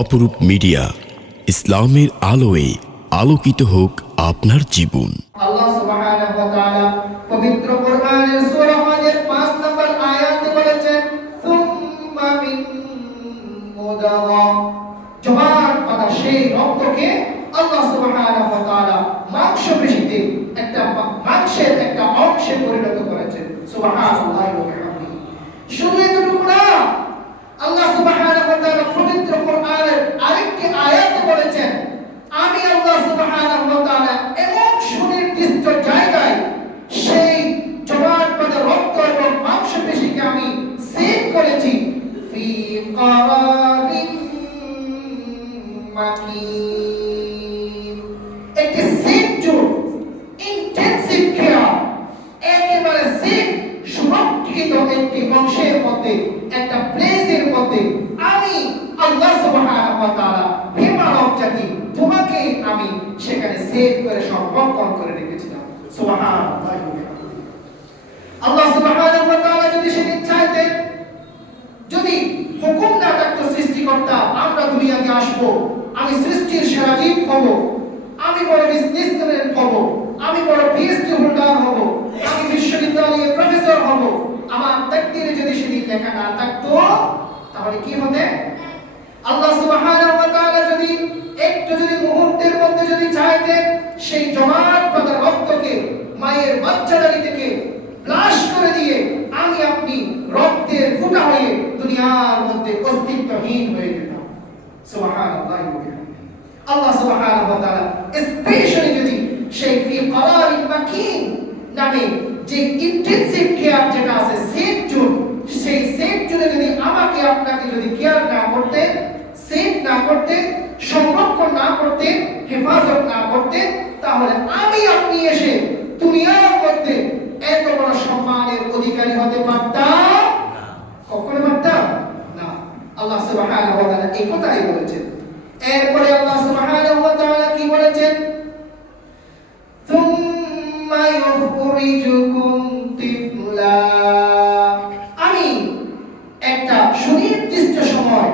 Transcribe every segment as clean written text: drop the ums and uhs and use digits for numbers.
অপরূপ মিডিয়া, ইসলামের আলোয় আলোকিত হোক আপনার জীবন। আল্লাহ সুবহানাহু ওয়া তাআলা পবিত্র কোরআনের সূরা হজের ৫ নম্বর আয়াতে বলেছেন, সুম্মা মিন মুদাগা, জবান পাতা সেই রক্তকে আল্লাহ সুবহানাহু ওয়া তাআলা মাংসপেশিতে মাংসের একটা অংশে পরিণত করেছেন। সুবহানাল্লাহি ওয়া বিহামদিহি। শুধু এতটুকু না, আল্লাহ সুবহানাহু ওয়া তাআলা পবিত্র কোরআনের আরেকটি আয়াতে বলেছেন, আমি আল্লাহ সুবহানাহু ওয়া তাআলা এমন সুনির্দিষ্ট জায়গায় সেই জবান পাতা রক্ত এবং মাংসপেশিকে আমি সেট করেছি, ফি কারারিন মাকিন, একটি সেট জোন, ইন্টেনসিভ কেয়ার, একেবারে সেট সুরক্ষিত একটি বংশের মধ্যে, একটা প্লেসের মধ্যে আমি আল্লাহ সুবহানাহু ওয়া তাআলা হে মানব জাতি, তোমাকে আমি সেখানে সেভ করে সংরক্ষণ করে রেখেছিলাম। সুবহানাল্লাহ। আল্লাহ সুবহানাহু ওয়া তাআলা যদি সেদিন চাইতেন, যদি হুকুম না থাকতো সৃষ্টিকর্তা আমরা দুনিয়াতে আসব, আমি সৃষ্টির সেরা জীব হব, আমি বড় বিজনেসম্যান হব, আমি বড় পিএইচডি হোল্ডার হব, আমি বিশ্ববিদ্যালয়ে প্রফেসর হব, আমার তাকদীরে যদি সেদিন লেখা না থাকতো তাহলে কি হতে? আল্লাহ সুবহানাহু ওয়া তাআলা যদি একটু যদি মুহূর্তের মধ্যে যদি চাইতেন, সেই জবান পাতা রক্তকে মায়ের বাচ্চাদানি থেকে ব্লাশ করে দিয়ে আমি আপনি রক্তের ফোঁটা হয়ে দুনিয়ার মধ্যে অস্তিত্বহীন হয়ে যেতাম। সুবহানাল্লাহ। আল্লাহ সুবহানাহু ওয়া তাআলা স্পেশালি যদি সেই ফি কারারিন মাকিন নামে যে ইন্টেনসিভ কেয়ার যেটা আছে, সেফ জোন, সেই সেফ জোনে যদি আমাকে আপনাকে যদি কেয়ার না করতে, সেফ না করতে, সংরক্ষণ না করতে, হেফাজত না করতে, তাহলে আমি আপনি এসে দুনিয়ার মধ্যে এত বড় সম্মানের অধিকারী হতে পারতাম? কখনো পারতাম না। আল্লাহ সুবহানাহু ওয়া তাআলা এই কথাই বলেছেন। এরপরে আল্লাহ সুবহানাহু ওয়া তাআলা কি বলেছেন? সুম্মা ইউখরিজুকুম তিফলা, আমি একটা সুনির্দিষ্ট সময়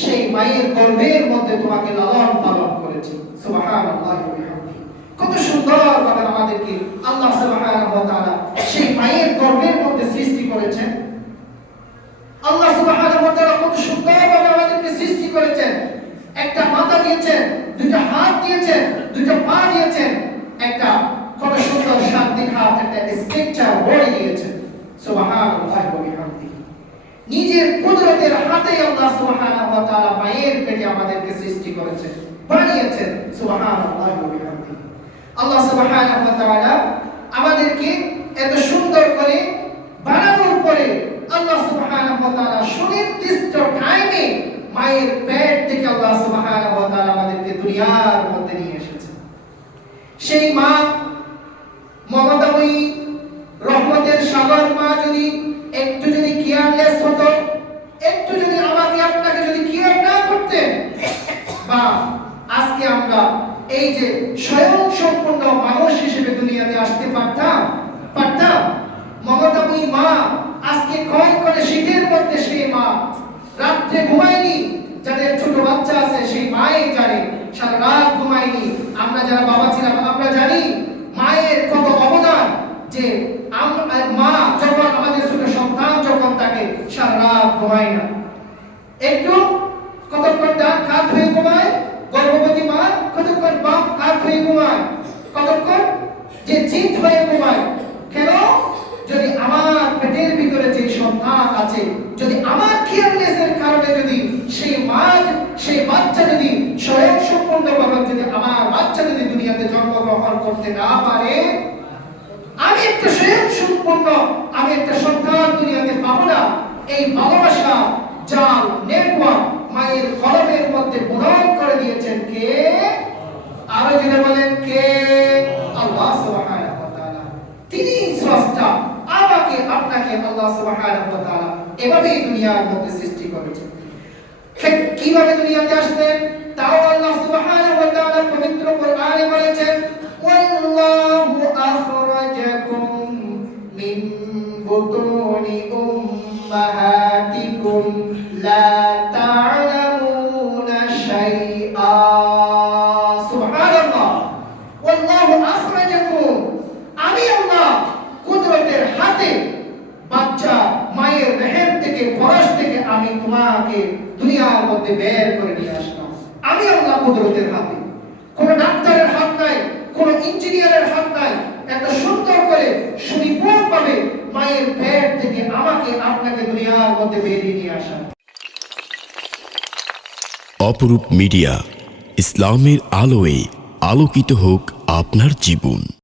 সেই মায়ের গর্ভের মধ্যে তোমাকে লালন পালন করেছি। সুবহানাল্লাহি ওয়া বিহামদিহি। কত সুন্দর ভাবে আমাদেরকে আল্লাহ সুবহানাহু ওয়া তাআলা সেই মায়ের গর্ভের মধ্যে সৃষ্টি করেছেন। আল্লাহ সুবহানাহু ওয়া তাআলা কত সুন্দর ভাবে আমাদেরকে সৃষ্টি করেছেন। একটা মাথা দিয়েছেন, দুইটা হাত দিয়েছেন, দুইটা পা দিয়েছেন, একটা কত সুন্দর শান্তির হাত, একটা স্ট্রাকচার বডি দিয়েছেন। সুবহানাল্লাহি ওয়া বিহামদিহি। নিজের কুদরতের হাতে আল্লাহ সুবহানাহু ওয়া তাআলা মায়ের পেটে আমাদেরকে সৃষ্টি করেছেন, বানিয়েছেন। সুবহানাল্লাহি ওয়া বিহামদিহি। আল্লাহ সুবহানাহু ওয়া তাআলা আমাদেরকে এত সুন্দর করে বানানোর পরে আল্লাহ সুবহানাহু ওয়া তাআলা সুনির্দিষ্ট টাইমে মায়ের পেট থেকে আল্লাহ সুবহানাহু ওয়া তাআলা আমাদেরকে দুনিয়ার মধ্যে নিয়ে এসেছেন। সেই মা মমতাময়ী রহমতের সাগর মা যদি একটু যদি কেয়ারলেস হতো, একটু যদি আমাকে আপনাকে যদি কেয়ার না করতেন, বা আজকে আমরা এই যে স্বয়ং সম্পূর্ণ মানুষ হিসেবে দুনিয়াতে আসতে পারতাম? মমতাময়ী মা আজকে কয় করে শীতের মধ্যে সেই মা রাত্রে ঘুমায়নি, যাদের ছোট বাচ্চা আছে সেই মাই জানে সারা রাত ঘুমায়নি। আমরা যারা বাবা ছিলাম আমরা জানি মায়ের কত অবদান, যে মা যখন আমাদের ছোট সন্তান যখন তাকে সারা রাত ঘুমায় না, একটু কতক্ষণ ডান কাত হয়ে ঘুমায়, গর্ভবতী মা কতক্ষণ বাম কাত হয়ে ঘুমায়, কতক্ষণ যে চিত হয়ে ঘুমায়। কেন? যদি আমার পেটের ভিতরে যে সন্তান আছে, যদি আমার কেয়ারলেসের কারণে যদি সেই মা সেই বাচ্চা যদি স্বয়ং সম্পূর্ণভাবে যদি আমার বাচ্চা যদি দুনিয়াতে জন্মগ্রহণ করতে না পারে, আমি একটা স্বয়ং সম্পূর্ণ আমি একটা সন্তান দুনিয়াতে পাবো না। এই ভালোবাসা জাল নেটওয়ার্ক মায়ের কলমের মধ্যে বুনন করে দিয়েছেন কে? আরো জেনে বলেন কে? আল্লাহ সুবহানাহু ওয়া তাআলা। তিনি স্রষ্টা, আমাকে আপনাকে আল্লাহ সুবহানাহু ওয়া তাআলা এভাবেই দুনিয়ার মধ্যে সৃষ্টি করেছেন। কিভাবে দুনিয়াতে আসলেন তাও আল্লাহ সুবহানাহু ওয়া তাআলা পবিত্র কোরআনে বলেছেন, ওয়াল্লাহু আখরাজাকুম মিন বুতুনি উম্মাহাতিকুম লা তা'লামুনা মাকে দুনিয়ার মধ্যে বের করে নিয়ে আসলাম। আমি আল্লাহ কুদরতের হাতে, কোন ডাক্তারের হাত নাই, কোন ইঞ্জিনিয়ারের হাত নাই। এত সুন্দর করে সুনিপুণভাবে মায়ের পেট থেকে আমাকে আপনাকে দুনিয়ার মধ্যে বেরিয়ে নিয়ে আসা। অপরূপ মিডিয়া, ইসলামের আলোয় আলোকিত হোক আপনার জীবন।